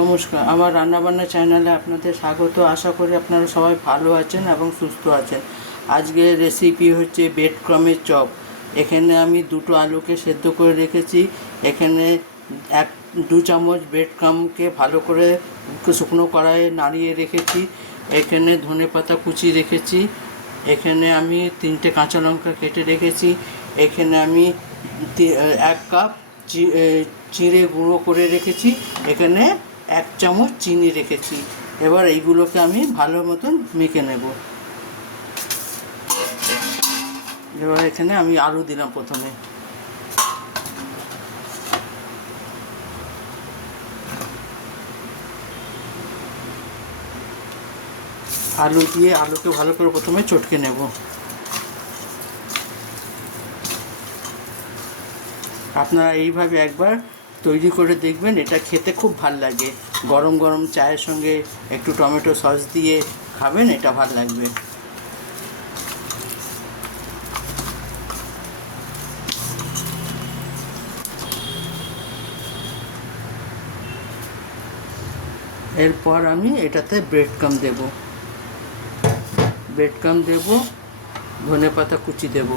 নমস্কার, আমার রান্নাবান্না চ্যানেলে আপনাদের স্বাগত। আশা করি আপনারা সবাই ভালো আছেন এবং সুস্থ আছেন। আজকের রেসিপি হচ্ছে ব্রেড ক্রামের চপ। এখানে আমি দুটো আলুকে সেদ্ধ করে রেখেছি। এখানে 1-2 চামচ ব্রেড ক্রামকে ভালো করে শুকনো কড়াইয়ে নাড়িয়ে রেখেছি। এখানে ধনেপাতা কুচি রেখেছি। এখানে আমি 3টে কাঁচা লঙ্কা কেটে রেখেছি। এখানে আমি 1 কাপ চিঁড়ে গুঁড়ো করে রেখেছি। এখানে 1 চামচ চিনি রেখেছি। এবার এইগুলোকে আমি ভালো মতন মেখে নেব। এবার এখানে আমি আলু দিলাম প্রথমে। আলু দিয়ে আলুকে ভালো করে প্রথমে চটকে নেব। আপনারা এইভাবে একবার তৈরি করে দেখবেন, এটা খেতে খুব ভাল লাগে। গরম গরম চায়ের সঙ্গে একটু টমেটো সস দিয়ে খাবেন, এটা ভাল লাগবে। এরপর আমি এটাতে ব্রেড ক্রাম্ব দেব, ধনেপাতা কুচি দেব।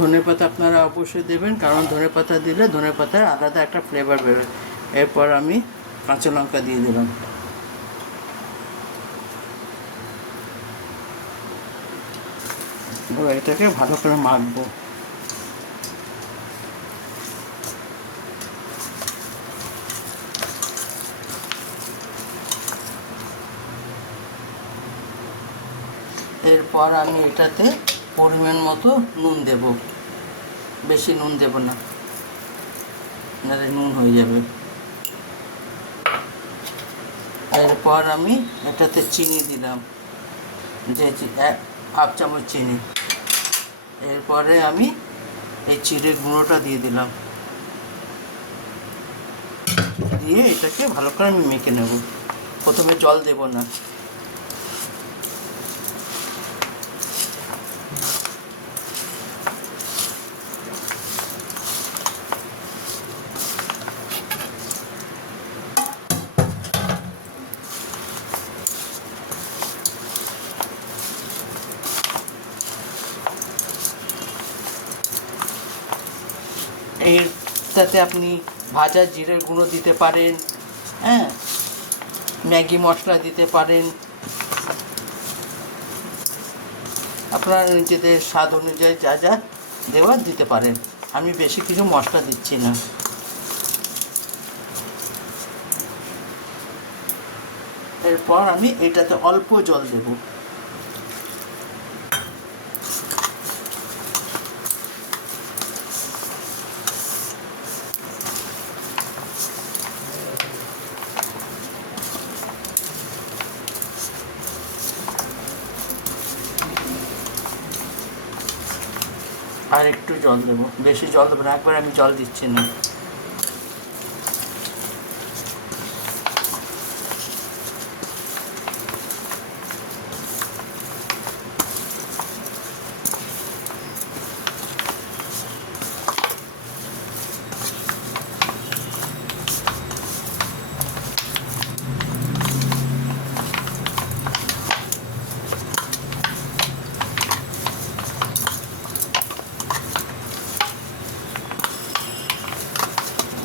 ধনেপাতা আপনারা অবশ্যই দেবেন, কারণ ধনেপাতা দিলে ধনেপাতার আলাদা একটা ফ্লেভার বেরোয়। এরপর আমি কাঁচা লঙ্কা দিয়ে দিলাম। এবার এটাকে ভালো করে মাখবো। এরপর আমি এটাতে পরিমাণ মতো নুন দেব। বেশি নুন দেব না, নাহলে নুন হয়ে যাবে। এরপর আমি এটাতে চিনি দিলাম, যে 1/2 চামচ চিনি। এরপরে আমি এই চিড়ের গুঁড়োটা দিয়ে দিলাম। দিয়ে এটাকে ভালো করে আমি মেখে নেব। প্রথমে জল দেব না। এটাতে আপনি ভাজা জিরের গুঁড়ো দিতে পারেন, হ্যাঁ, ম্যাগি মশলা দিতে পারেন। আপনারা নিজেদের স্বাদ অনুযায়ী যা যা দেওয়ার দিতে পারেন। আমি বেশি কিছু মশলা দিচ্ছি না। এরপর আমি এটাতে অল্প জল দেব। আর একটু জল দেবো, বেশি জল দেবো না, একবার আমি জল দিচ্ছি না।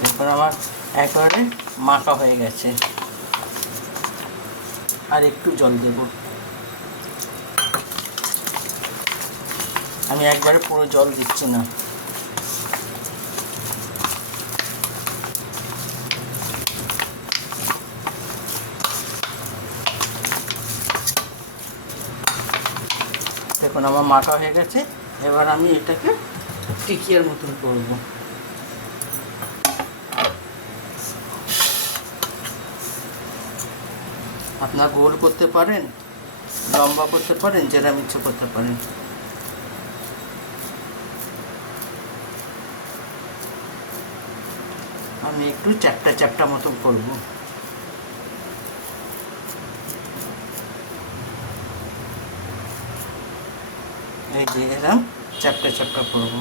এরপর আমার একেবারে মাখা হয়ে গেছে। আর একটু জল দেব। আমি একবারে পুরো জল দিচ্ছি না। দেখুন আমার মাখা হয়ে গেছে। এবার আমি এটাকে টিকিয়ার মতন করব। আপনারা গোল করতে পারেন, লম্বা করতে পারেন, যেরকম ইচ্ছে করতে পারেন। আমি একটু চ্যাপ্টা চ্যাপ্টা মতন করব। এই যে এরকম চ্যাপ্টা চ্যাপ্টা করব।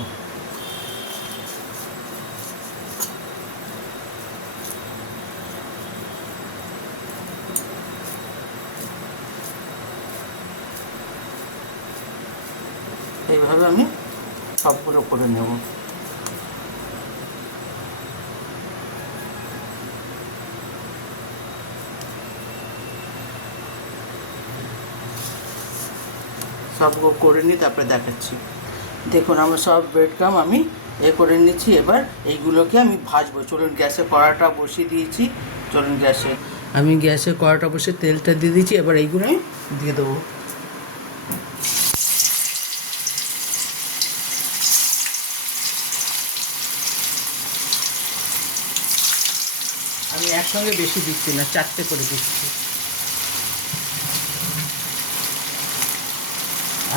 এইভাবে আমি সবগুলো করে নেব। সবগুলো করে নিই, তারপরে দেখাচ্ছি। দেখুন আমার সব ব্রেড ক্রাম্ব আমি করে নিচ্ছি। এবার এইগুলোকে আমি ভাজবো। চলুন গ্যাসে কড়াটা বসিয়ে দিয়েছি। চলুন আমি গ্যাসে কড়াটা বসে তেলটা দিয়ে দিয়েছি। এবার এইগুলো আমি দিয়ে দেবো। আমি একসঙ্গে বেশি দিচ্ছি না, 4টে করে দিচ্ছি।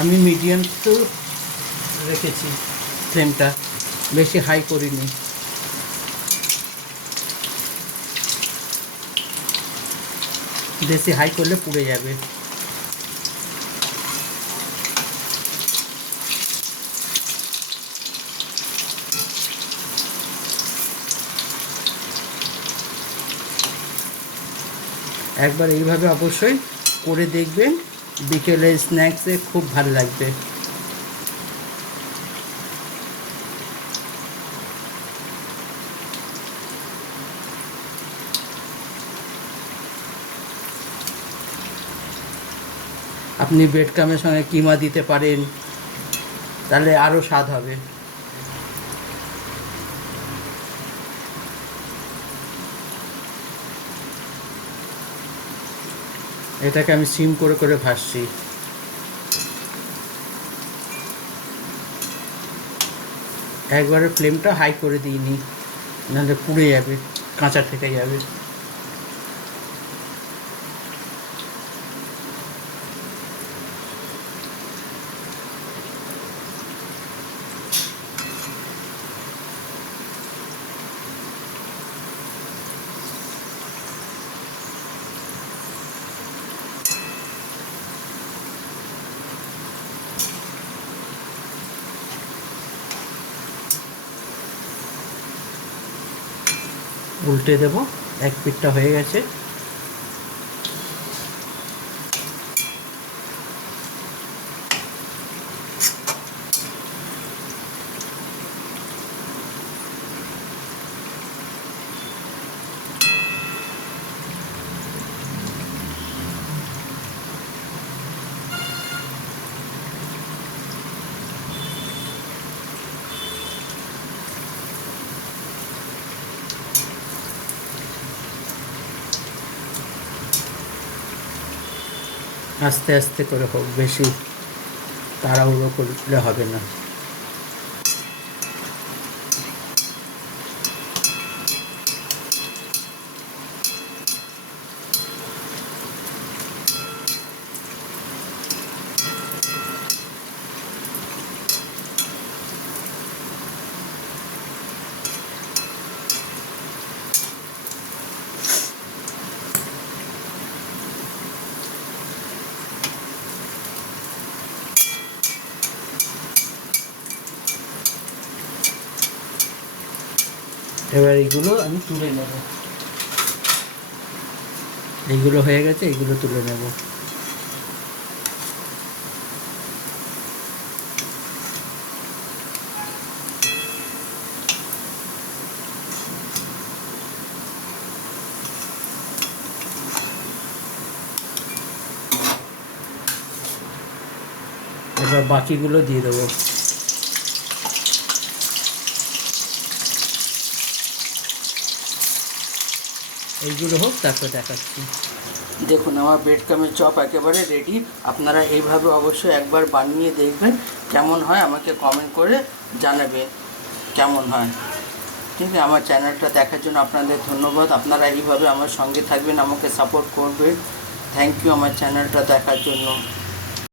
আমি মিডিয়াম তো রেখেছি ফ্লেমটা, বেশি হাই করিনি। বেশি হাই করলে পুড়ে যাবে। একবার এইভাবে অবশ্যই করে দেখবেন, বিকেলে স্ন্যাক্সে খুব ভালো লাগবে। আপনি ব্রেড ক্রাম্বের সঙ্গে কিমা দিতে পারেন, তাহলে আরও স্বাদ হবে। এটাকে আমি সিম করে করে ভাজছি। একবারে ফ্লেমটা হাই করে দিইনি, নাহলে পুড়ে যাবে, কাঁচা থেকে যাবে। উল্টে দেব। এক পিঠটা হয়ে গেছে। আস্তে আস্তে করে হোক, বেশি তাড়াহুড়ো করলে হবে না। এবার এইগুলো আমি তুলে নেব। এইগুলো হয়ে গেছে, এইগুলো তুলে নেব। এবার বাকিগুলো দিয়ে দেবো। এইগুলো হোক, তারপর দেখাচ্ছি। দেখুন আমার ব্রেড ক্রাম্বের চপ একেবারে রেডি। আপনারা এইভাবে অবশ্যই একবার বানিয়ে দেখবেন, কেমন হয় আমাকে কমেন্ট করে জানাবেন কেমন হয়। ঠিক আছে, আমার চ্যানেলটা দেখার জন্য আপনাদের ধন্যবাদ। আপনারা এইভাবে আমার সঙ্গে থাকবেন, আমাকে সাপোর্ট করবেন। থ্যাংক ইউ আমার চ্যানেলটা দেখার জন্য।